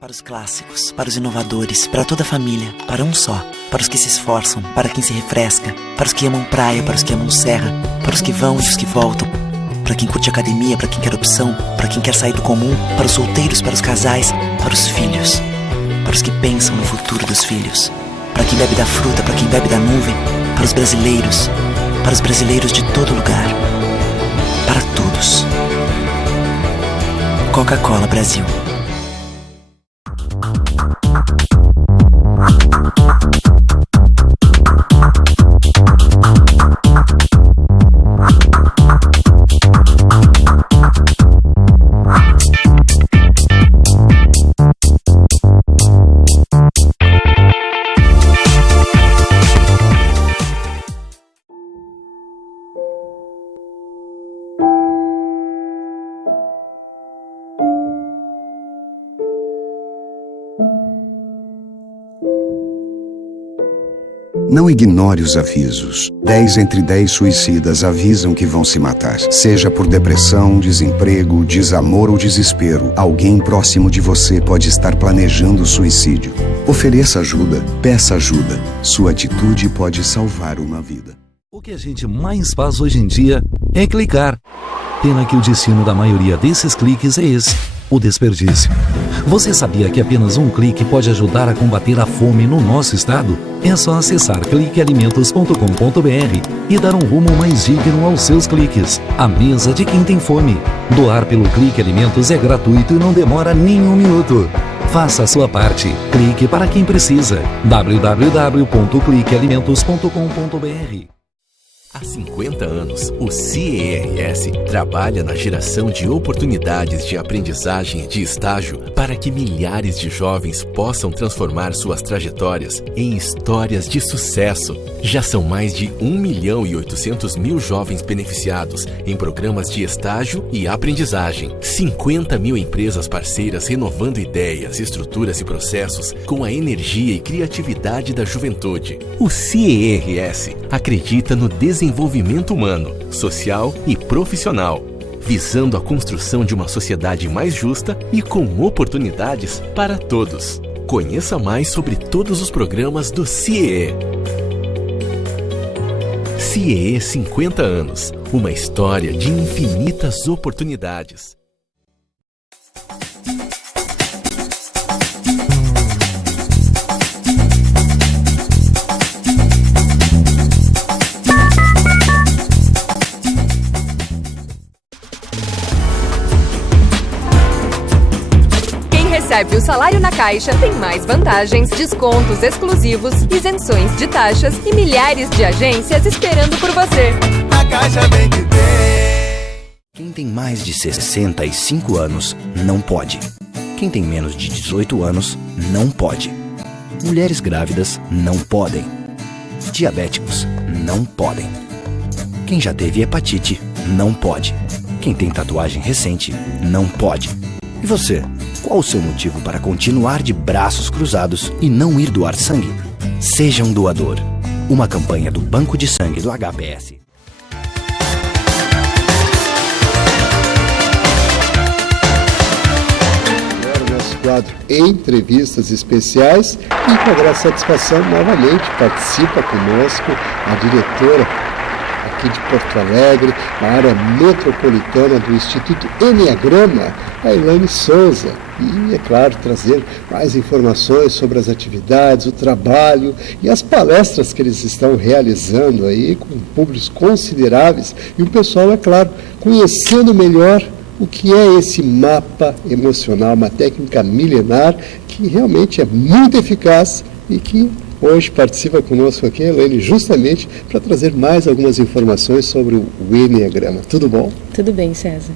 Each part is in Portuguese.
Para os clássicos, para os inovadores, para toda a família, para um só. Para os que se esforçam, para quem se refresca, para os que amam praia, para os que amam serra, para os que vão e os que voltam, para quem curte academia, para quem quer opção, para quem quer sair do comum, para os solteiros, para os casais, para os filhos, para os que pensam no futuro dos filhos, para quem bebe da fruta, para quem bebe da nuvem, para os brasileiros de todo lugar, para todos. Coca-Cola Brasil. Não ignore os avisos. 10 entre 10 suicidas avisam que vão se matar. Seja por depressão, desemprego, desamor ou desespero, alguém próximo de você pode estar planejando suicídio. Ofereça ajuda, peça ajuda. Sua atitude pode salvar uma vida. O que a gente mais faz hoje em dia é clicar. Pena que o destino da maioria desses cliques é esse, o desperdício. Você sabia que apenas um clique pode ajudar a combater a fome no nosso estado? É só acessar cliquealimentos.com.br e dar um rumo mais digno aos seus cliques. A mesa de quem tem fome. Doar pelo Clique Alimentos é gratuito e não demora nem um minuto. Faça a sua parte. Clique para quem precisa. www.cliquealimentos.com.br. Há 50 anos, o CIERS trabalha na geração de oportunidades de aprendizagem e de estágio para que milhares de jovens possam transformar suas trajetórias em histórias de sucesso. Já são mais de 1.800.000 jovens beneficiados em programas de estágio e aprendizagem. 50 mil empresas parceiras renovando ideias, estruturas e processos com a energia e criatividade da juventude. O CIERS acredita no desenvolvimento humano, social e profissional, visando a construção de uma sociedade mais justa e com oportunidades para todos. Conheça mais sobre todos os programas do CIEE. CIEE 50 anos, uma história de infinitas oportunidades. Recebe o salário na Caixa, tem mais vantagens, descontos exclusivos, isenções de taxas e milhares de agências esperando por você. A Caixa vem que tem. Quem tem mais de 65 anos não pode. Quem tem menos de 18 anos não pode. Mulheres grávidas não podem. Diabéticos não podem. Quem já teve hepatite não pode. Quem tem tatuagem recente não pode. E você? Qual o seu motivo para continuar de braços cruzados e não ir doar sangue? Seja um doador. Uma campanha do Banco de Sangue do HPS. Agora o nosso quadro Entrevistas Especiais e com grande satisfação novamente participa conosco a diretora aqui de Porto Alegre, na área metropolitana do Instituto Enneagrama, a Elaine Souza. E, é claro, trazer mais informações sobre as atividades, o trabalho e as palestras que eles estão realizando aí, com públicos consideráveis. E o pessoal, é claro, conhecendo melhor o que é esse mapa emocional, uma técnica milenar que realmente é muito eficaz e que hoje participa conosco aqui, Elaine, justamente para trazer mais algumas informações sobre o Enneagrama. Tudo bom? Tudo bem, César.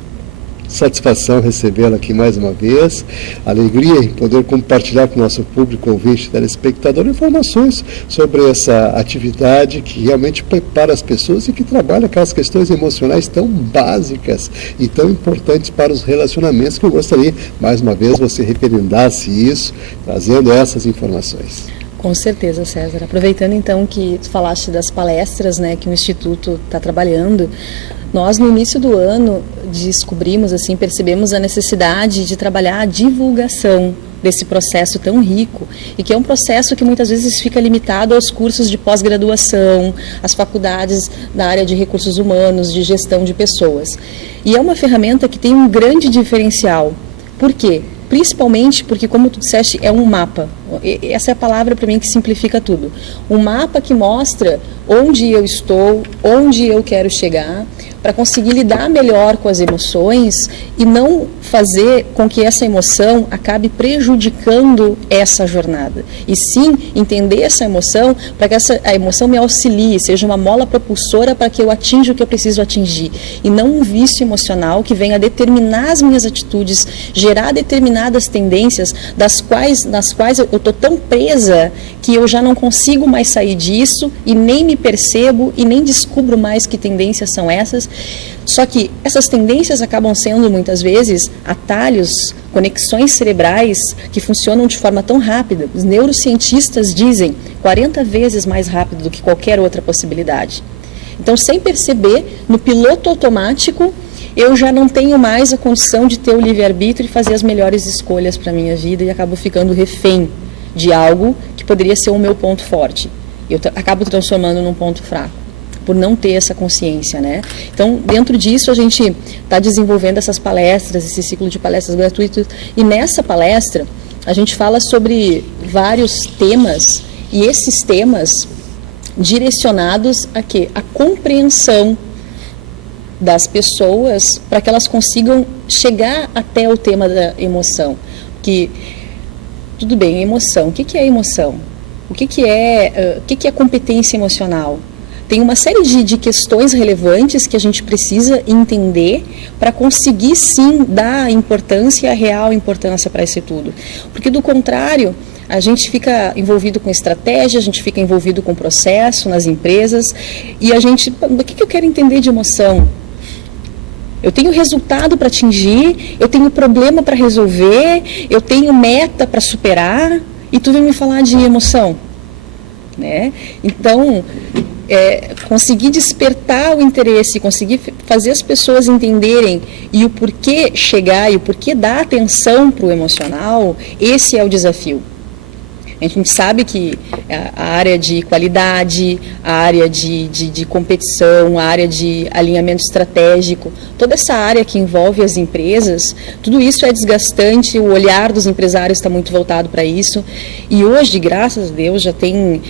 Satisfação recebê-la aqui mais uma vez. Alegria em poder compartilhar com o nosso público, ouvinte, telespectador, informações sobre essa atividade que realmente prepara as pessoas e que trabalha aquelas questões emocionais tão básicas e tão importantes para os relacionamentos, que eu gostaria, mais uma vez, você referendasse isso, trazendo essas informações. Com certeza, César. Aproveitando então que tu falaste das palestras, né, que o Instituto está trabalhando, nós no início do ano descobrimos, percebemos a necessidade de trabalhar a divulgação desse processo tão rico e que é um processo que muitas vezes fica limitado aos cursos de pós-graduação, às faculdades da área de recursos humanos, de gestão de pessoas. E é uma ferramenta que tem um grande diferencial. Por quê? Principalmente porque, como tu disseste, é um mapa. Essa é a palavra para mim que simplifica tudo. Um mapa que mostra onde eu estou, onde eu quero chegar, para conseguir lidar melhor com as emoções e não fazer com que essa emoção acabe prejudicando essa jornada. E sim, entender essa emoção para que a emoção me auxilie, seja uma mola propulsora para que eu atinja o que eu preciso atingir. E não um vício emocional que venha determinar as minhas atitudes, gerar determinadas tendências nas quais eu estou tão presa que eu já não consigo mais sair disso e nem me percebo e nem descubro mais que tendências são essas. Só que essas tendências acabam sendo muitas vezes atalhos, conexões cerebrais que funcionam de forma tão rápida. Os neurocientistas dizem 40 vezes mais rápido do que qualquer outra possibilidade. Então, sem perceber, no piloto automático, eu já não tenho mais a condição de ter o livre-arbítrio e fazer as melhores escolhas para a minha vida e acabo ficando refém de algo que poderia ser o meu ponto forte. Eu acabo transformando num ponto fraco, por não ter essa consciência, né? Então, dentro disso, a gente está desenvolvendo essas palestras, esse ciclo de palestras gratuitas, e nessa palestra, a gente fala sobre vários temas, e esses temas direcionados a quê? A compreensão das pessoas para que elas consigam chegar até o tema da emoção. Que, tudo bem, emoção. O que é emoção? O que é competência emocional? Tem uma série de questões relevantes que a gente precisa entender para conseguir, sim, dar a importância, a real importância para isso tudo. Porque, do contrário, a gente fica envolvido com estratégia, a gente fica envolvido com processo nas empresas e a gente, o que eu quero entender de emoção? Eu tenho resultado para atingir, eu tenho problema para resolver, eu tenho meta para superar e tu vem me falar de emoção, né? Então, conseguir despertar o interesse, conseguir fazer as pessoas entenderem e o porquê chegar e o porquê dar atenção para o emocional, esse é o desafio. A gente sabe que a área de qualidade, a área de competição, a área de alinhamento estratégico, toda essa área que envolve as empresas, tudo isso é desgastante, o olhar dos empresários está muito voltado para isso. E hoje, graças a Deus, já tem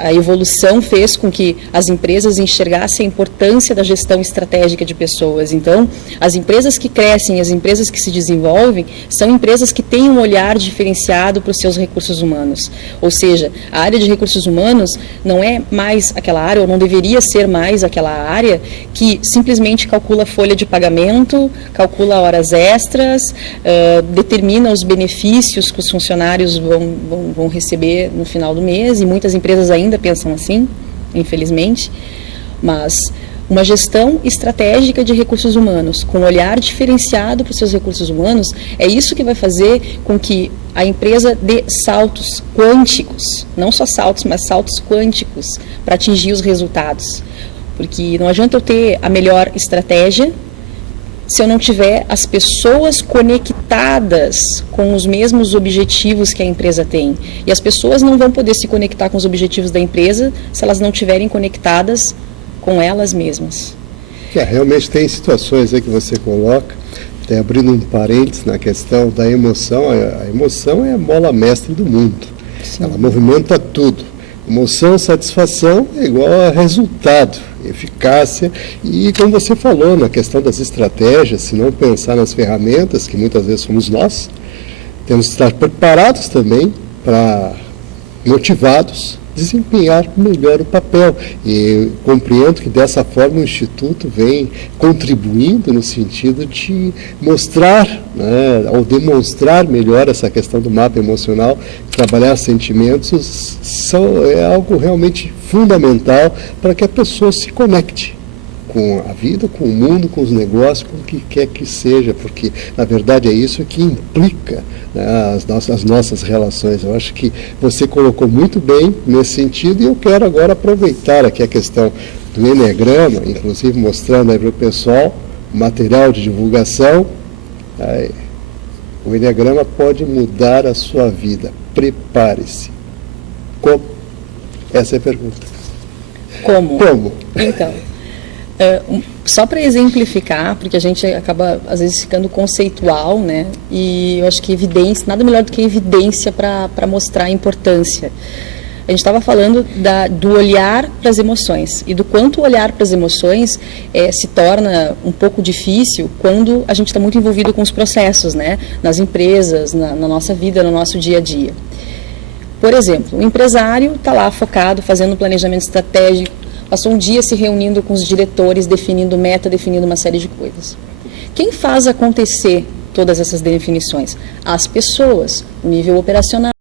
a evolução fez com que as empresas enxergassem a importância da gestão estratégica de pessoas. Então, as empresas que crescem, as empresas que se desenvolvem, são empresas que têm um olhar diferenciado para os seus recursos humanos. Ou seja, a área de recursos humanos não é mais aquela área, ou não deveria ser mais aquela área que simplesmente calcula folha de pagamento, calcula horas extras, determina os benefícios que os funcionários vão receber no final do mês, e muitas empresas ainda pensam assim, infelizmente, mas uma gestão estratégica de recursos humanos, com um olhar diferenciado para os seus recursos humanos, é isso que vai fazer com que a empresa dê saltos quânticos, não só saltos, mas saltos quânticos, para atingir os resultados. Porque não adianta eu ter a melhor estratégia se eu não tiver as pessoas conectadas com os mesmos objetivos que a empresa tem. E as pessoas não vão poder se conectar com os objetivos da empresa se elas não estiverem conectadas com elas mesmas. Realmente tem situações aí que você coloca, até abrindo um parênteses na questão da emoção. A emoção é a mola mestre do mundo. Sim. Ela movimenta tudo. Emoção, satisfação é igual a resultado, eficácia. E como você falou, na questão das estratégias, se não pensar nas ferramentas, que muitas vezes somos nós, temos que estar preparados também para, motivados, desempenhar melhor o papel. E compreendo que dessa forma o Instituto vem contribuindo no sentido de mostrar, né, ou demonstrar melhor essa questão do mapa emocional. Trabalhar sentimentos é algo realmente fundamental para que a pessoa se conecte com a vida, com o mundo, com os negócios, com o que quer que seja, porque, na verdade, é isso que implica, né, as nossas relações. Eu acho que você colocou muito bem nesse sentido, e eu quero agora aproveitar aqui a questão do Enneagrama, inclusive mostrando aí para o pessoal material de divulgação. Aí, O Enneagrama pode mudar a sua vida. Prepare-se. Como? Essa é a pergunta. Como? Como? Então, só para exemplificar, porque a gente acaba, às vezes, ficando conceitual, né? E eu acho que evidência, nada melhor do que evidência para mostrar a importância. A gente estava falando do olhar para as emoções e do quanto o olhar para as emoções se torna um pouco difícil quando a gente está muito envolvido com os processos, né? Nas empresas, na nossa vida, no nosso dia a dia. Por exemplo, o empresário está lá focado, fazendo um planejamento estratégico, passou um dia se reunindo com os diretores, definindo meta, definindo uma série de coisas. Quem faz acontecer todas essas definições? As pessoas, o nível operacional.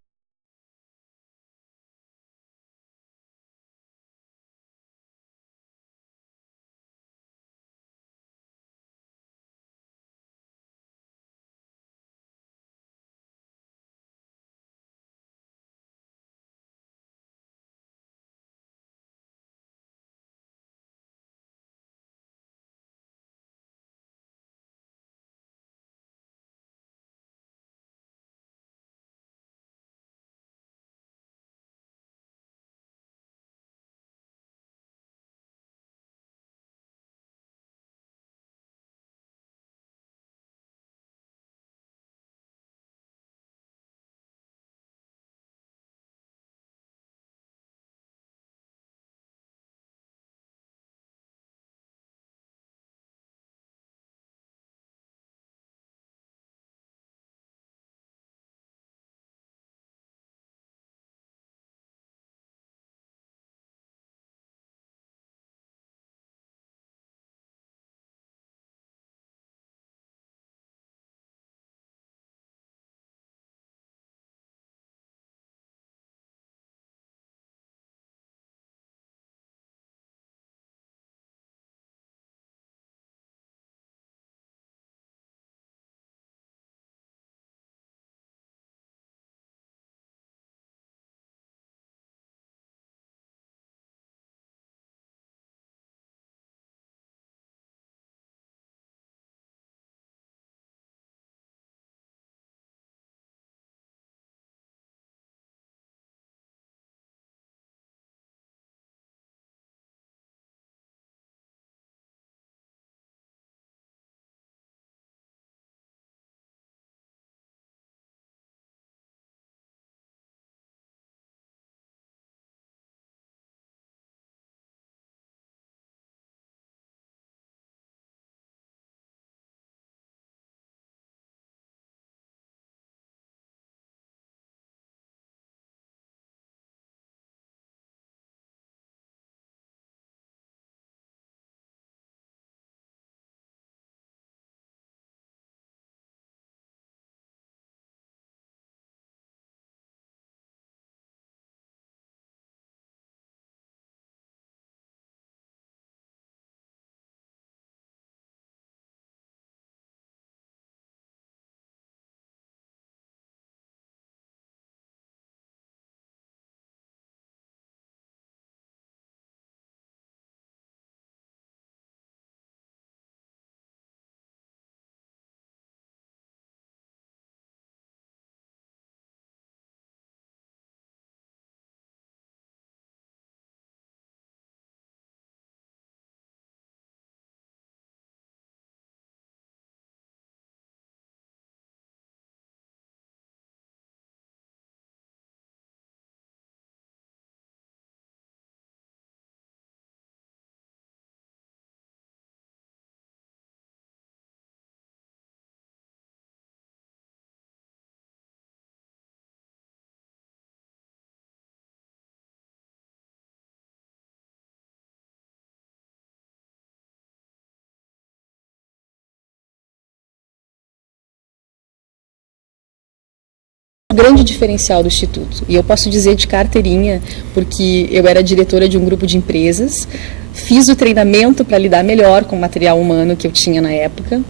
Grande diferencial do Instituto, e eu posso dizer de carteirinha, porque eu era diretora de um grupo de empresas, fiz o treinamento para lidar melhor com o material humano que eu tinha na época.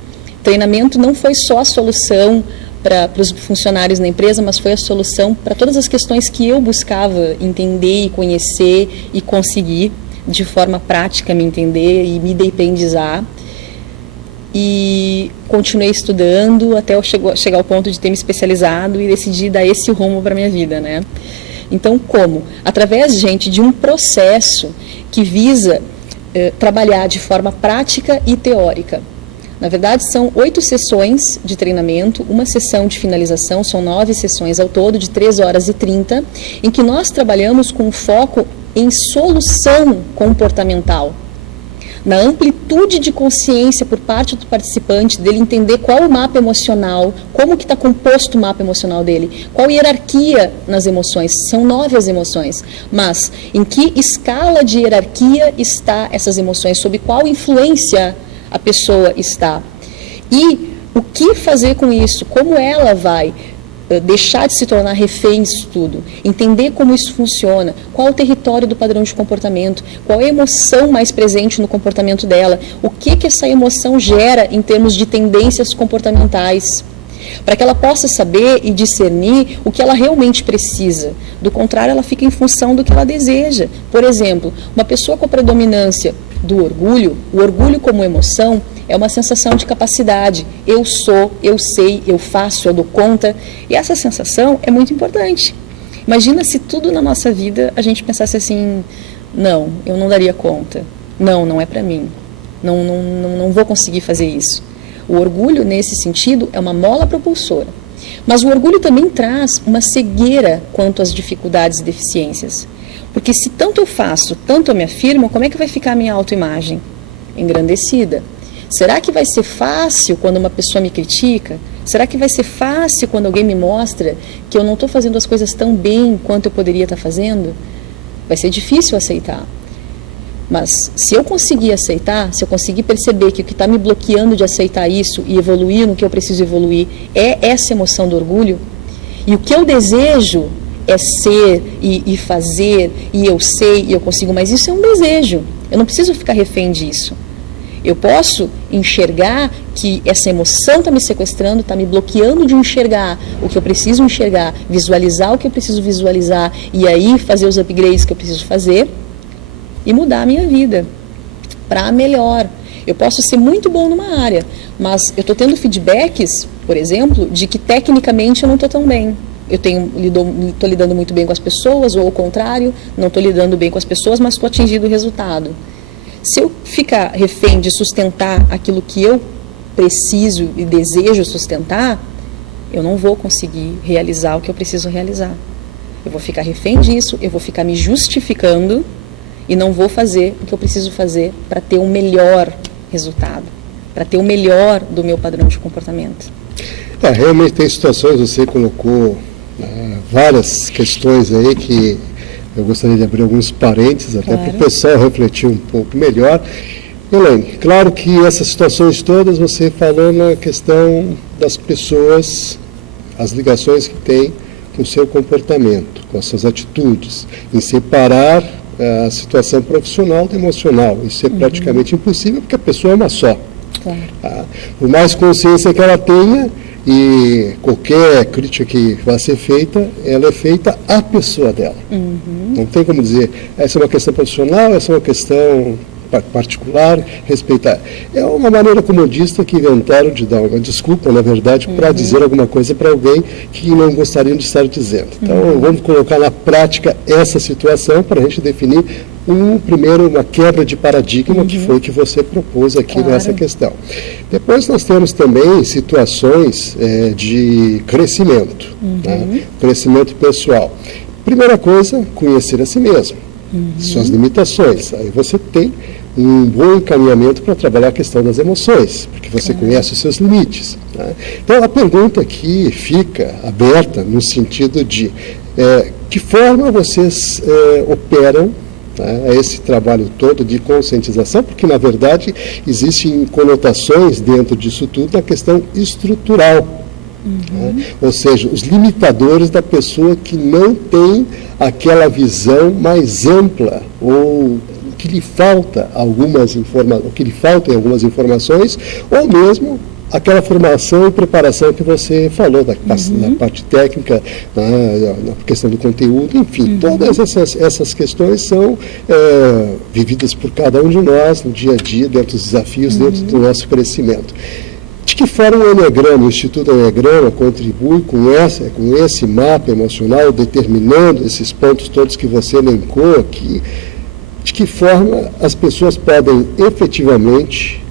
Treinamento não foi só a solução para os funcionários na empresa, mas foi a solução para todas as questões que eu buscava entender e conhecer e conseguir de forma prática me entender e me independizar. e continuei estudando até eu chegar ao ponto de ter me especializado e decidir dar esse rumo para a minha vida, né? Então, como? Através, gente, de um processo que visa trabalhar de forma prática e teórica. Na verdade, são 8 sessões de treinamento, uma sessão de finalização, são 9 sessões ao todo, de 3 horas e 30, em que nós trabalhamos com foco em solução comportamental. Na amplitude de consciência por parte do participante, dele entender qual o mapa emocional, como que está composto o mapa emocional dele, qual hierarquia nas emoções, são 9 as emoções, mas em que escala de hierarquia está essas emoções, sob qual influência a pessoa está. E o que fazer com isso, como ela vai deixar de se tornar refém disso tudo, entender como isso funciona, qual o território do padrão de comportamento, qual é a emoção mais presente no comportamento dela, o que essa emoção gera em termos de tendências comportamentais, para que ela possa saber e discernir o que ela realmente precisa. Do contrário, ela fica em função do que ela deseja. Por exemplo, uma pessoa com a predominância do orgulho, o orgulho como emoção é uma sensação de capacidade. Eu sou, eu sei, eu faço, eu dou conta. E essa sensação é muito importante. Imagina se tudo na nossa vida a gente pensasse assim, não, eu não daria conta. Não é para mim. Não vou conseguir fazer isso. O orgulho, nesse sentido, é uma mola propulsora. Mas o orgulho também traz uma cegueira quanto às dificuldades e deficiências. Porque se tanto eu faço, tanto eu me afirmo, como é que vai ficar a minha autoimagem? Engrandecida. Será que vai ser fácil quando uma pessoa me critica? Será que vai ser fácil quando alguém me mostra que eu não estou fazendo as coisas tão bem quanto eu poderia estar fazendo? Vai ser difícil aceitar. Mas se eu conseguir aceitar, se eu conseguir perceber que o que está me bloqueando de aceitar isso e evoluir no que eu preciso evoluir é essa emoção do orgulho, e o que eu desejo é ser e fazer, e eu sei e eu consigo, mas isso é um desejo, eu não preciso ficar refém disso. Eu posso enxergar que essa emoção está me sequestrando, está me bloqueando de enxergar o que eu preciso enxergar, visualizar o que eu preciso visualizar, e aí fazer os upgrades que eu preciso fazer, e mudar a minha vida para melhor. Eu posso ser muito bom numa área, mas eu estou tendo feedbacks, por exemplo, de que tecnicamente eu não estou tão bem. Eu estou lidando muito bem com as pessoas, ou ao contrário, não estou lidando bem com as pessoas, mas estou atingindo o resultado. Se eu ficar refém de sustentar aquilo que eu preciso e desejo sustentar, eu não vou conseguir realizar o que eu preciso realizar. Eu vou ficar refém disso, eu vou ficar me justificando, e não vou fazer o que eu preciso fazer para ter um melhor resultado, para ter o melhor do meu padrão de comportamento. Realmente tem situações, você colocou várias questões aí que eu gostaria de abrir alguns parênteses, até para o pessoal refletir um pouco melhor. Elaine, claro que essas situações todas você falou na questão das pessoas, as ligações que tem com o seu comportamento, com as suas atitudes, em separar a situação profissional do emocional. Isso é praticamente impossível, porque a pessoa é uma só. Claro. Por mais consciência que ela tenha, e qualquer crítica que vai ser feita, ela é feita à pessoa dela. Não tem como dizer, essa é uma questão profissional, essa é uma questão particular, respeitar. É uma maneira comodista que inventaram de dar uma desculpa, na verdade, para dizer alguma coisa para alguém que não gostariam de estar dizendo. Então, vamos colocar na prática essa situação para a gente definir primeiro uma quebra de paradigma, que foi o que você propôs aqui nessa questão. Depois nós temos também situações de crescimento, crescimento pessoal. Primeira coisa, conhecer a si mesmo, suas limitações. Aí você tem um bom encaminhamento para trabalhar a questão das emoções, porque você conhece os seus limites. Então a pergunta aqui fica aberta no sentido de que forma vocês operam esse trabalho todo de conscientização, porque na verdade existem conotações dentro disso tudo na questão estrutural, ou seja, os limitadores da pessoa que não tem aquela visão mais ampla, ou que lhe falta algumas informações, ou mesmo aquela formação e preparação que você falou, na parte técnica, na questão do conteúdo, enfim, todas essas questões são vividas por cada um de nós no dia a dia, dentro dos desafios, dentro do nosso crescimento. De que forma o Enneagrama, o Instituto Enneagrama, contribui com esse mapa emocional, determinando esses pontos todos que você elencou aqui? De que forma as pessoas podem efetivamente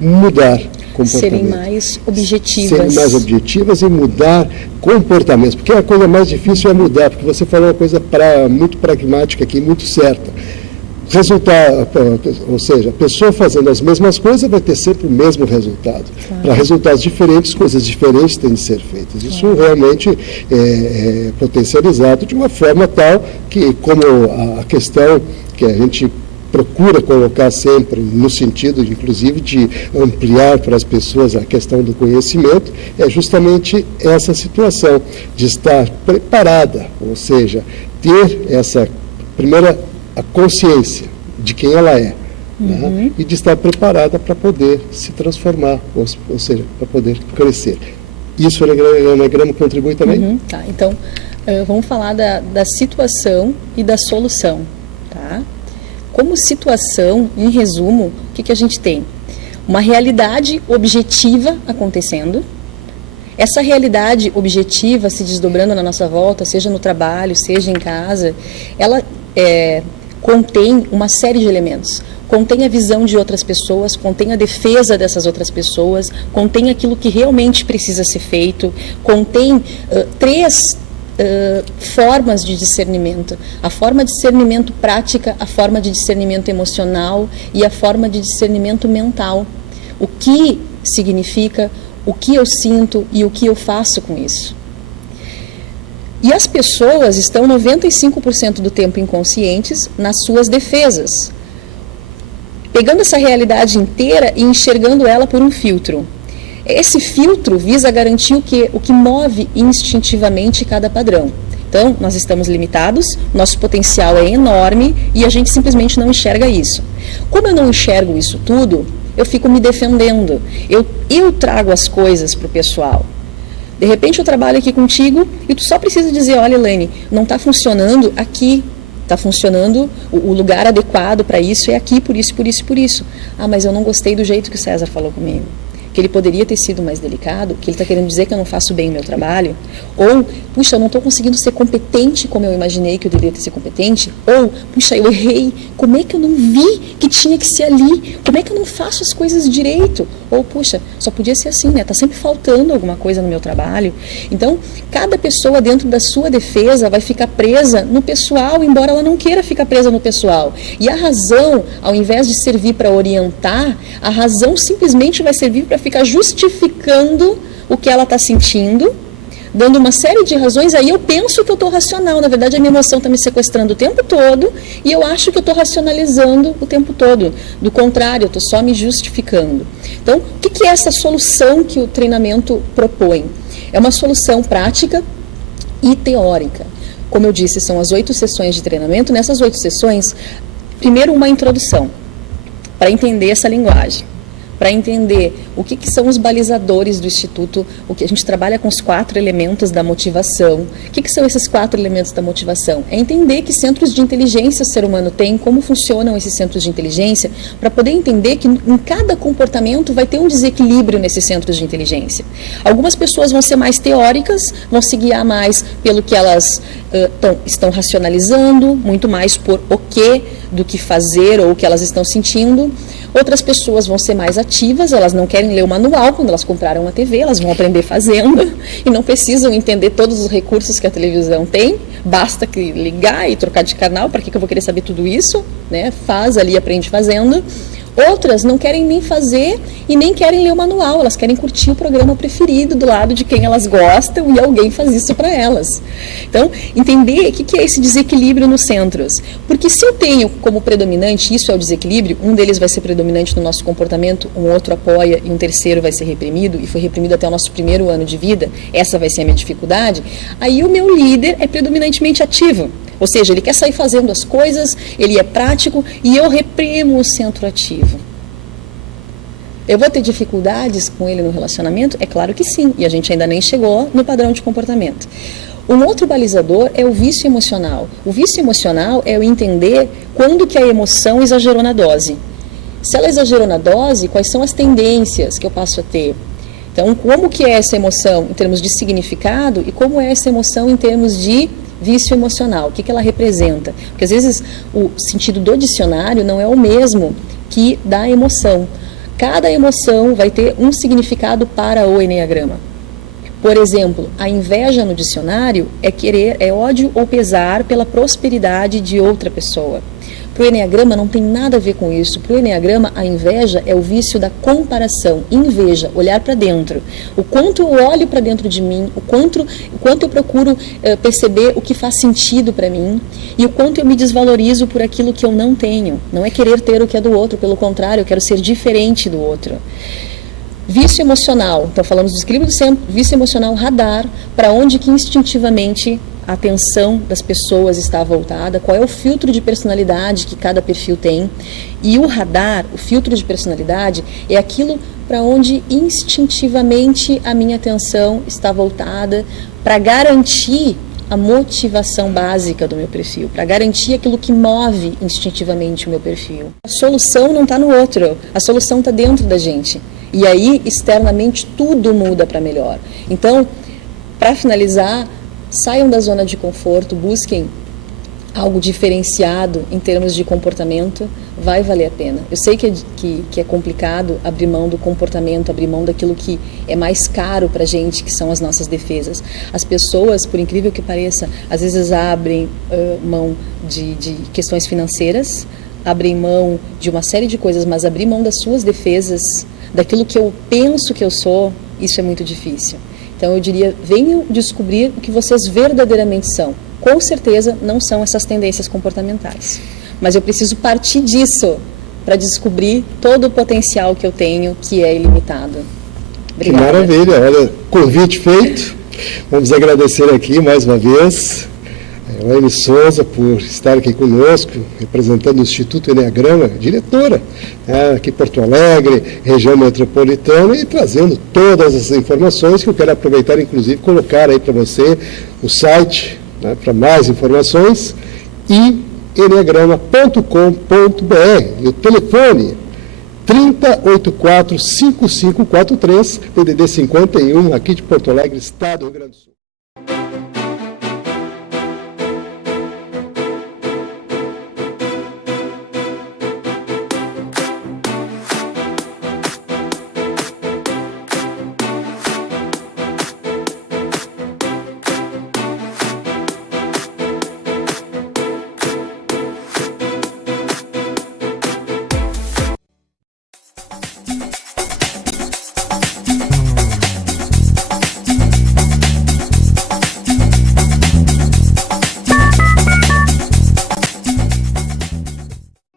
mudar comportamento? Serem mais objetivas. Serem mais objetivas e mudar comportamentos. Porque a coisa mais difícil é mudar, porque você falou uma coisa muito pragmática aqui, muito certa. Ou seja, a pessoa fazendo as mesmas coisas vai ter sempre o mesmo resultado. Claro. Para resultados diferentes, coisas diferentes têm de ser feitas. Isso realmente é potencializado de uma forma tal que, como a questão que a gente procura colocar sempre no sentido, inclusive, de ampliar para as pessoas a questão do conhecimento, é justamente essa situação de estar preparada, ou seja, ter essa primeira a consciência de quem ela é, né? E de estar preparada para poder se transformar, ou seja, para poder crescer. Isso o Enneagrama contribui também? Tá, então, vamos falar da situação e da solução. Tá? Como situação, em resumo, o que a gente tem? Uma realidade objetiva acontecendo. Essa realidade objetiva se desdobrando na nossa volta, seja no trabalho, seja em casa, ela contém uma série de elementos. Contém a visão de outras pessoas, contém a defesa dessas outras pessoas, contém aquilo que realmente precisa ser feito, contém três formas de discernimento. A forma de discernimento prática, a forma de discernimento emocional e a forma de discernimento mental. O que significa, o que eu sinto e o que eu faço com isso. E as pessoas estão 95% do tempo inconscientes nas suas defesas, pegando essa realidade inteira e enxergando ela por um filtro. Esse filtro visa garantir o que move instintivamente cada padrão. Então, nós estamos limitados, nosso potencial é enorme e a gente simplesmente não enxerga isso. Como eu não enxergo isso tudo, eu fico me defendendo. Eu trago as coisas para o pessoal. De repente eu trabalho aqui contigo e tu só precisa dizer, olha, Elaine, não está funcionando aqui, está funcionando, o lugar adequado para isso é aqui, por isso, por isso, por isso. Ah, mas eu não gostei do jeito que o César falou comigo. Que ele poderia ter sido mais delicado, que ele está querendo dizer que eu não faço bem o meu trabalho, ou, puxa, eu não estou conseguindo ser competente como eu imaginei que eu deveria ter sido competente, ou, puxa, eu errei, como é que eu não vi que tinha que ser ali, como é que eu não faço as coisas direito, ou, puxa, só podia ser assim, né, está sempre faltando alguma coisa no meu trabalho. Então, cada pessoa dentro da sua defesa vai ficar presa no pessoal, embora ela não queira ficar presa no pessoal. E a razão, ao invés de servir para orientar, a razão simplesmente vai servir para ficar justificando o que ela está sentindo, dando uma série de razões. Aí eu penso que eu estou racional, na verdade a minha emoção está me sequestrando o tempo todo e eu acho que eu estou racionalizando o tempo todo. Do contrário, eu estou só me justificando. Então, o que é essa solução que o treinamento propõe? É uma solução prática e teórica. Como eu disse, são as 8 sessões de treinamento. Nessas 8 sessões, primeiro uma introdução, para entender essa linguagem. Para entender o que são os balizadores do Instituto, o que a gente trabalha com os 4 elementos da motivação. O que são esses 4 elementos da motivação? É entender que centros de inteligência o ser humano tem, como funcionam esses centros de inteligência, para poder entender que em cada comportamento vai ter um desequilíbrio nesses centros de inteligência. Algumas pessoas vão ser mais teóricas, vão se guiar mais pelo que elas estão racionalizando, muito mais por o que do que fazer ou o que elas estão sentindo. Outras pessoas vão ser mais ativas, elas não querem ler o manual quando elas compraram uma TV, elas vão aprender fazendo e não precisam entender todos os recursos que a televisão tem, basta ligar e trocar de canal, para que eu vou querer saber tudo isso? Né? Faz ali, aprende fazendo. Outras não querem nem fazer e nem querem ler o manual, elas querem curtir o programa preferido do lado de quem elas gostam e alguém faz isso para elas. Então, entender o que é esse desequilíbrio nos centros. Porque se eu tenho como predominante, isso é o desequilíbrio, um deles vai ser predominante no nosso comportamento, um outro apoia e um terceiro vai ser reprimido, e foi reprimido até o nosso primeiro ano de vida, essa vai ser a minha dificuldade, aí o meu líder é predominantemente ativo. Ou seja, ele quer sair fazendo as coisas, ele é prático e eu reprimo o centro ativo. Eu vou ter dificuldades com ele no relacionamento? É claro que sim, e a gente ainda nem chegou no padrão de comportamento. Um outro balizador é o vício emocional. O vício emocional é eu entender quando que a emoção exagerou na dose. Se ela exagerou na dose, quais são as tendências que eu passo a ter? Então, como que é essa emoção em termos de significado e como é essa emoção em termos de vício emocional? O que ela representa? Porque às vezes o sentido do dicionário não é o mesmo que da emoção. Cada emoção vai ter um significado para o Eneagrama. Por exemplo, a inveja no dicionário é ódio ou pesar pela prosperidade de outra pessoa. Para o Eneagrama não tem nada a ver com isso. Para o Eneagrama, a inveja é o vício da comparação. Inveja, olhar para dentro. O quanto eu olho para dentro de mim, o quanto eu procuro perceber o que faz sentido para mim e o quanto eu me desvalorizo por aquilo que eu não tenho. Não é querer ter o que é do outro, pelo contrário, eu quero ser diferente do outro. Vício emocional, então falamos do desequilíbrio do centro, vício emocional radar, para onde que instintivamente a atenção das pessoas está voltada, qual é o filtro de personalidade que cada perfil tem. E o radar, o filtro de personalidade, é aquilo para onde instintivamente a minha atenção está voltada para garantir a motivação básica do meu perfil, para garantir aquilo que move instintivamente o meu perfil. A solução não está no outro, a solução está dentro da gente. E aí, externamente, tudo muda para melhor. Então, para finalizar, saiam da zona de conforto, busquem algo diferenciado em termos de comportamento, vai valer a pena. Eu sei que é complicado abrir mão do comportamento, abrir mão daquilo que é mais caro para a gente, que são as nossas defesas. As pessoas, por incrível que pareça, às vezes abrem mão de questões financeiras, abrem mão de uma série de coisas, mas abrir mão das suas defesas, daquilo que eu penso que eu sou, isso é muito difícil. Então eu diria, venham descobrir o que vocês verdadeiramente são. Com certeza não são essas tendências comportamentais. Mas eu preciso partir disso para descobrir todo o potencial que eu tenho, que é ilimitado. Obrigada. Que maravilha, olha, convite feito. Vamos agradecer aqui mais uma vez a Elaine Souza por estar aqui conosco, representando o Instituto Eneagrama, diretora, aqui em Porto Alegre, região metropolitana, e trazendo todas as informações que eu quero aproveitar, inclusive, colocar aí para você o site, para mais informações, e eneagrama.com.br, e o telefone 3084-5543, PDD 51, aqui de Porto Alegre, Estado do Rio Grande do Sul.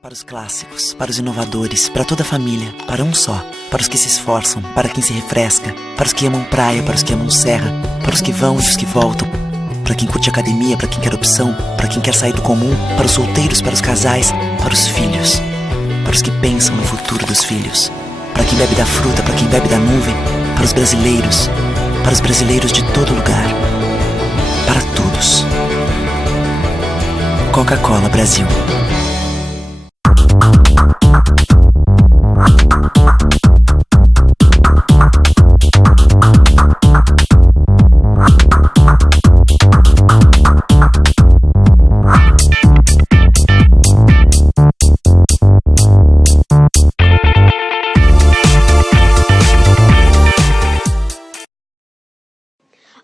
Para os clássicos, para os inovadores, para toda a família, para um só, para os que se esforçam, para quem se refresca, para os que amam praia, para os que amam serra, para os que vão e os que voltam, para quem curte academia, para quem quer opção, para quem quer sair do comum, para os solteiros, para os casais, para os filhos, para os que pensam no futuro dos filhos, para quem bebe da fruta, para quem bebe da nuvem, para os brasileiros de todo lugar, para todos. Coca-Cola Brasil.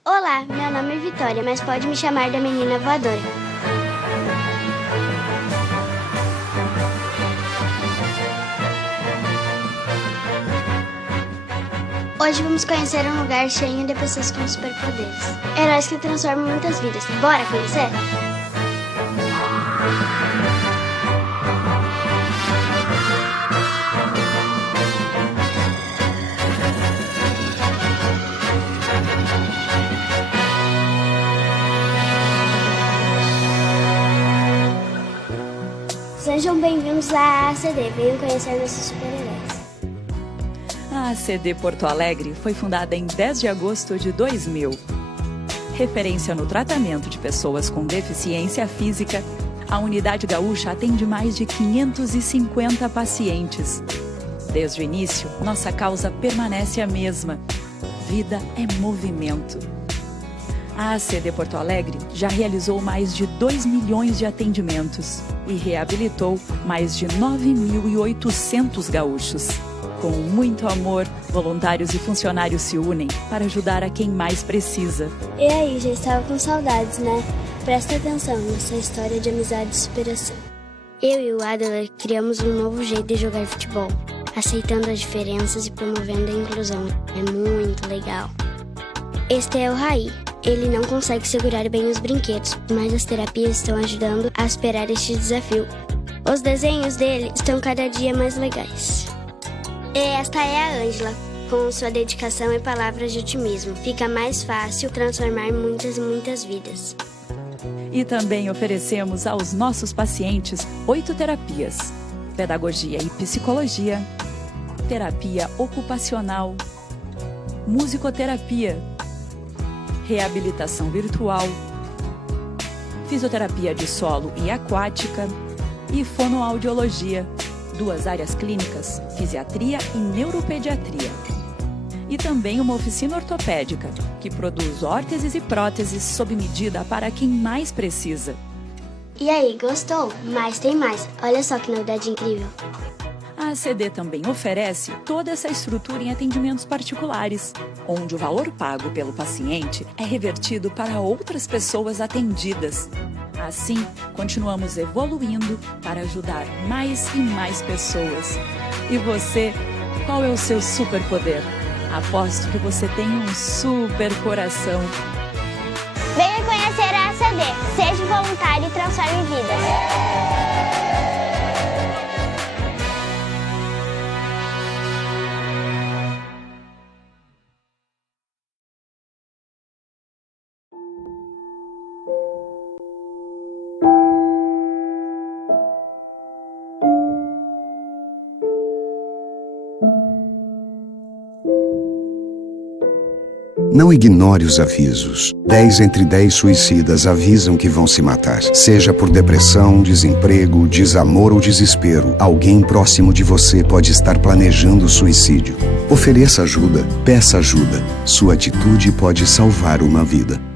Olá, meu nome é Vitória, mas pode me chamar da menina voadora. Hoje vamos conhecer um lugar cheio de pessoas com superpoderes. Heróis que transformam muitas vidas. Bora conhecer? Sejam bem-vindos à ACD, venham conhecer nossos super-heróis. A ACD Porto Alegre foi fundada em 10 de agosto de 2000. Referência no tratamento de pessoas com deficiência física, a Unidade Gaúcha atende mais de 550 pacientes. Desde o início, nossa causa permanece a mesma. Vida é movimento. A ACD Porto Alegre já realizou mais de 2 milhões de atendimentos e reabilitou mais de 9.800 gaúchos. Com muito amor, voluntários e funcionários se unem para ajudar a quem mais precisa. E aí, já estava com saudades, né? Presta atenção nessa história de amizade e superação. Eu e o Adler criamos um novo jeito de jogar futebol, aceitando as diferenças e promovendo a inclusão. É muito legal. Este é o Raí. Ele não consegue segurar bem os brinquedos, mas as terapias estão ajudando a superar este desafio. Os desenhos dele estão cada dia mais legais. E esta é a Ângela. Com sua dedicação e palavras de otimismo, fica mais fácil transformar muitas e muitas vidas. E também oferecemos aos nossos pacientes 8 terapias: pedagogia e psicologia, terapia ocupacional, musicoterapia, reabilitação virtual, fisioterapia de solo e aquática e fonoaudiologia, 2 áreas clínicas, fisiatria e neuropediatria. E também uma oficina ortopédica, que produz órteses e próteses sob medida para quem mais precisa. E aí, gostou? Mas tem mais. Olha só que novidade incrível. A ACD também oferece toda essa estrutura em atendimentos particulares, onde o valor pago pelo paciente é revertido para outras pessoas atendidas. Assim, continuamos evoluindo para ajudar mais e mais pessoas. E você, qual é o seu superpoder? Aposto que você tem um super coração. Venha conhecer a ACD. Seja voluntário e transforme vidas. Não ignore os avisos. 10 entre 10 suicidas avisam que vão se matar. Seja por depressão, desemprego, desamor ou desespero, alguém próximo de você pode estar planejando suicídio. Ofereça ajuda, peça ajuda. Sua atitude pode salvar uma vida.